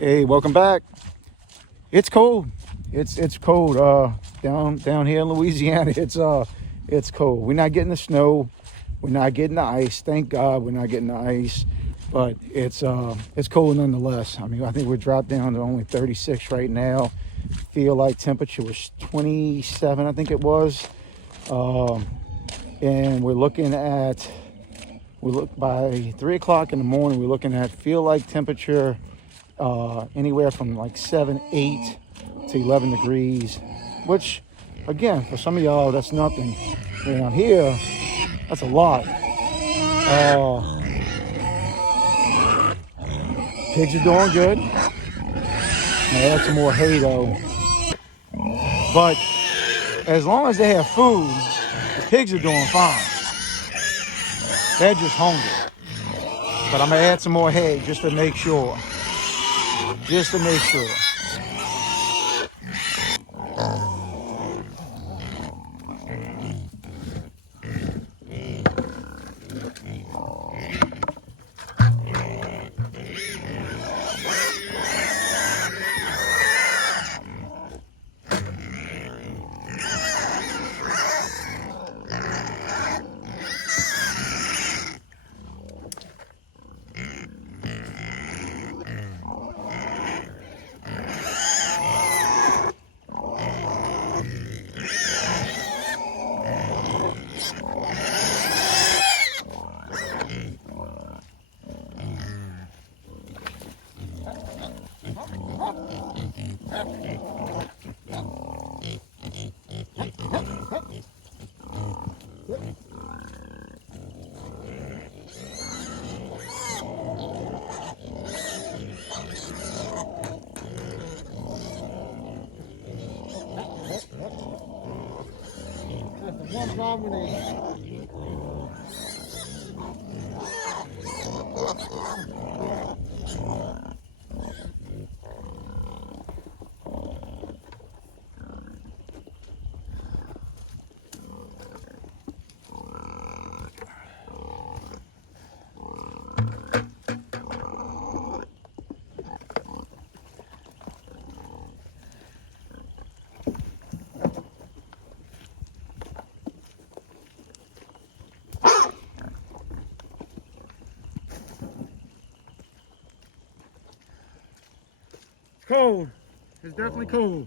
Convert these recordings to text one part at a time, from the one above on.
Hey, welcome back. It's cold. It's cold. Down here in Louisiana, it's cold. We're not getting the snow. We're not getting the ice. Thank God we're not getting the ice. But it's cold nonetheless. I mean, I think we're dropped down to only 36 right now. Feel like temperature was 27, I think it was. And we look by 3 o'clock in the morning. We're looking at feel like temperature anywhere from like 7, 8 to 11 degrees, which again, for some of y'all, that's nothing. Around here, that's a lot. Pigs are doing good. I add some more hay though. But as long as they have food, the pigs are doing fine. They're just hungry. But I'm gonna add some more hay just to make sure. Just to make sure. One combination. Cold. It's definitely cold.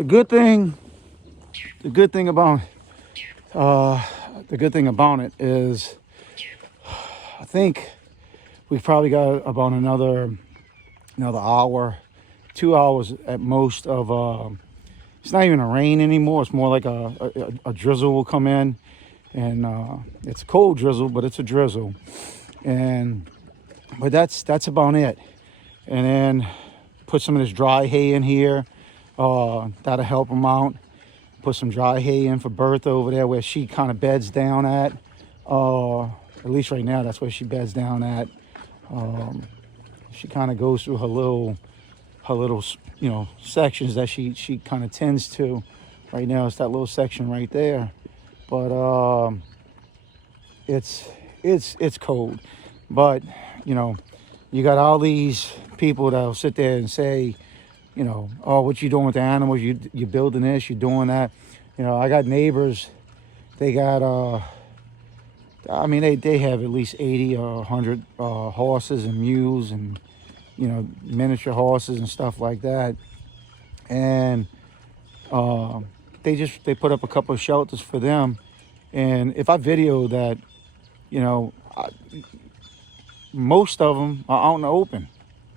The good thing, the good thing about, the good thing about it is, I think we've probably got about another hour, 2 hours at most of. It's not even a rain anymore. It's more like a drizzle will come in, and it's a cold drizzle, but it's a drizzle, but that's about it. And then put some of this dry hay in here. That'll help them out. Put some dry hay in for Bertha over there where she kind of beds down at. At least right now, that's where she beds down at. She kind of goes through her little, sections that she kind of tends to. Right now, it's that little section right there. But it's cold. But you got all these people that'll sit there and say, oh, what you doing with the animals? You're building this, you're doing that. I got neighbors. They got they have at least 80 or 100 horses and mules and miniature horses and stuff like that. And they put up a couple of shelters for them. And if I video that, most of them are out in the open.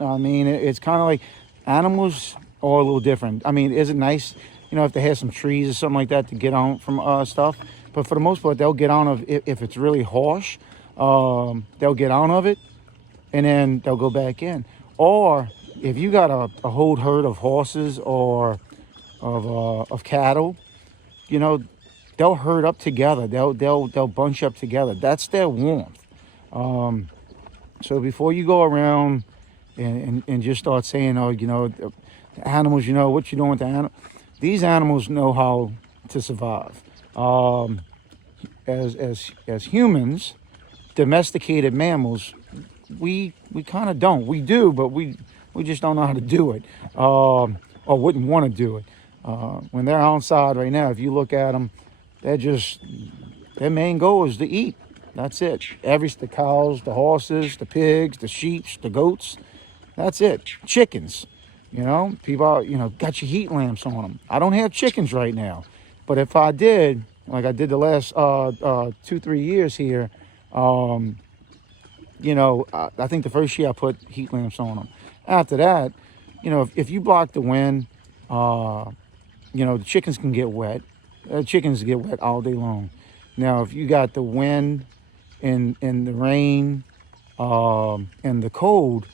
It's kind of like animals are a little different. Is it nice, if they have some trees or something like that to get on from stuff? But for the most part, they'll get on of if it's really harsh. They'll get on of it, and then they'll go back in. Or if you got a whole herd of horses or of cattle, they'll herd up together. They'll bunch up together. That's their warmth. So before you go around and just start saying, oh, the animals, what you doing with the animal? These animals know how to survive. As humans, domesticated mammals, we kind of don't. We do, but we just don't know how to do it, or wouldn't want to do it. When they're outside right now, if you look at them, their main goal is to eat. That's it. The cows, the horses, the pigs, the sheep, the goats. That's it. Chickens. People, got your heat lamps on them. I don't have chickens right now, but if I did, like I did the last 2-3 years here, I think the first year I put heat lamps on them. After that, if you block the wind, the chickens can get wet. Chickens get wet all day long. Now, if you got the wind and the rain and the cold,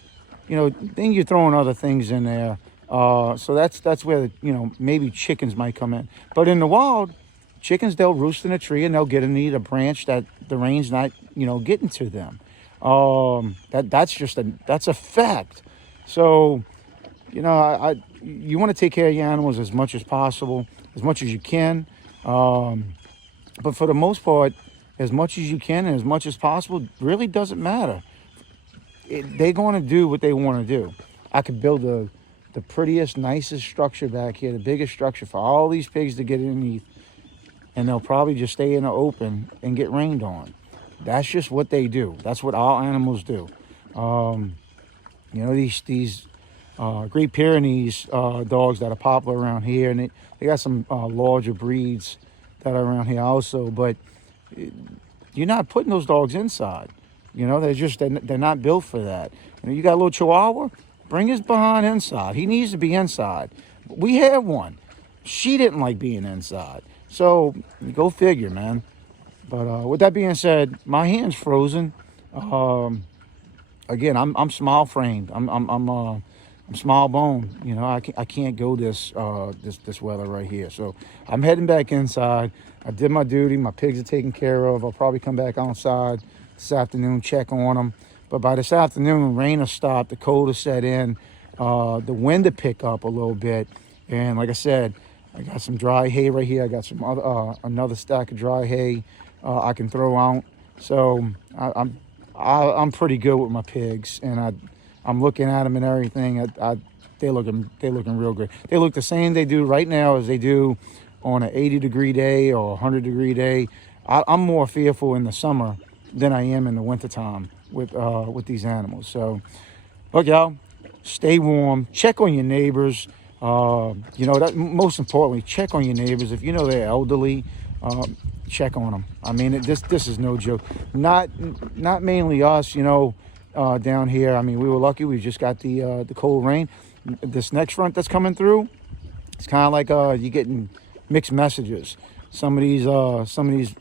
then you're throwing other things in there. So that's where, maybe chickens might come in. But in the wild, chickens, they'll roost in a tree and they'll get underneath a branch that the rain's not, getting to them. That's a fact. So, you want to take care of your animals as much as possible, as much as you can. But for the most part, as much as you can and as much as possible really doesn't matter. They're going to do what they want to do. I could build the prettiest, nicest structure back here, the biggest structure for all these pigs to get underneath, and they'll probably just stay in the open and get rained on. That's just what they do. That's what all animals do. These Great Pyrenees dogs that are popular around here, and they got some larger breeds that are around here also, but you're not putting those dogs inside. They're not built for that. You got a little Chihuahua, bring his behind inside. He needs to be inside. We have one. She didn't like being inside. So go figure, man. But with that being said, my hand's frozen. Again, I'm small framed. I'm small bone. I can't go this weather right here. So I'm heading back inside. I did my duty. My pigs are taken care of. I'll probably come back outside this afternoon, check on them. But by this afternoon, rain will stop. The cold will set in. The wind will pick up a little bit. And like I said, I got some dry hay right here. I got some another stack of dry hay I can throw out. So I'm pretty good with my pigs, and I'm looking at them and everything. They're looking real great. They look the same they do right now as they do on an 80-degree day or 100-degree day. I'm more fearful in the summer than I am in the wintertime with these animals. So look, y'all, stay warm. Check on your neighbors. You know, that most importantly, check on your neighbors. If you know they're elderly, check on them. I mean, this is no joke. Not mainly us, you know, down here. I mean, we were lucky. We just got the cold rain. This next front that's coming through, it's kind of like you're getting mixed messages. Some of these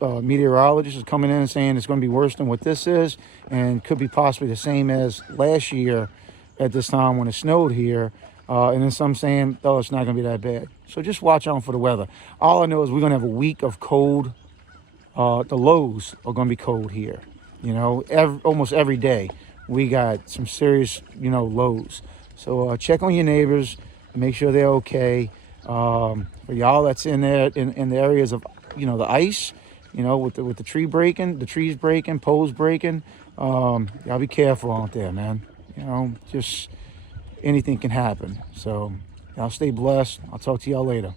meteorologists are coming in and saying it's going to be worse than what this is, and could be possibly the same as last year at this time when it snowed here. And then some saying, oh, it's not going to be that bad. So just watch out for the weather. All I know is we're going to have a week of cold. The lows are going to be cold here. You know, almost every day we got some serious, you know, lows. So check on your neighbors, make sure they're okay. For y'all that's in there in the areas of, you know, the ice, you know, with the trees breaking, poles breaking. Y'all be careful out there, man. You know, just anything can happen. So y'all stay blessed. I'll talk to y'all later.